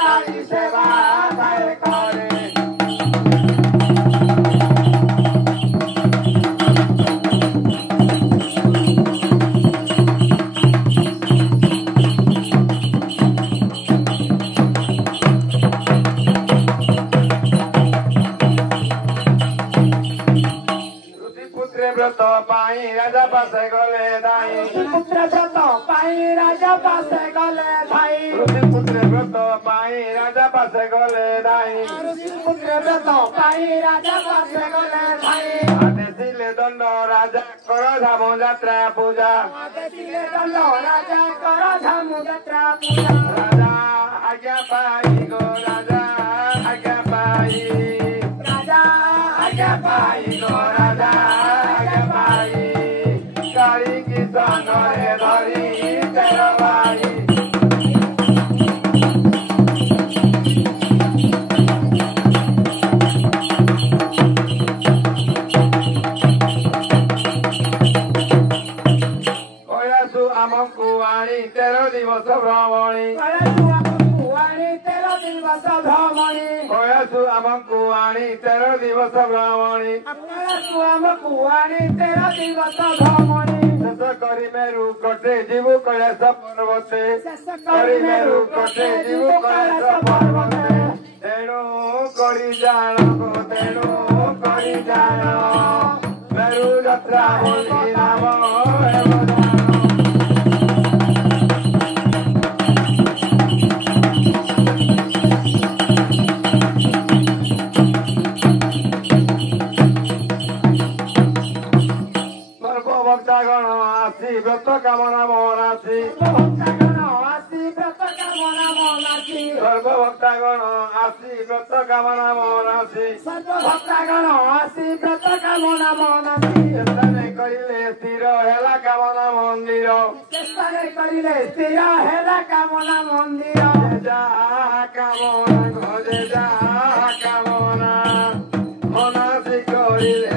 Kari seva vai kare. Putra pai raja pase gole dai. Putra broto pai raja pase gole dai. Putra broto pai raja pase gole dai. Putra broto pai raja pase gole dai. Adesile dondo raja koro dhamu jatra puja. Adesile dondo raja koro dhamu jatra puja. Raja agya pai go raja agya pai. Raja agya pai go raja. Kari kisan hare dhari tera bhai. Koyasu amamku ani tero divasa brahmani. Koyasu amamku ani tero divasa brahmani. Sesa kari meru kote jivu koyasa parvate. Kari meru kote jivu koyasa parvate. Tenu kori jano ko tenu kori jano. Meru jatra holi namo evo jano. ভক্তগণ আসি ব্রত কামনা মনাসি ভক্তগণ আসি ব্রত কামনা মনাসি সর্বভক্তগণ আসি ব্রত কামনা মনাসি সর্বভক্তগণ আসি ব্রত কামনা মনাসি চেষ্টারে করিলে স্থির হেলা কামনা মন্দির চেষ্টারে করিলে স্থির হেলা কামনা মন্দির যাহা কামনা গজে যাহা কামনা মনাসি করিলে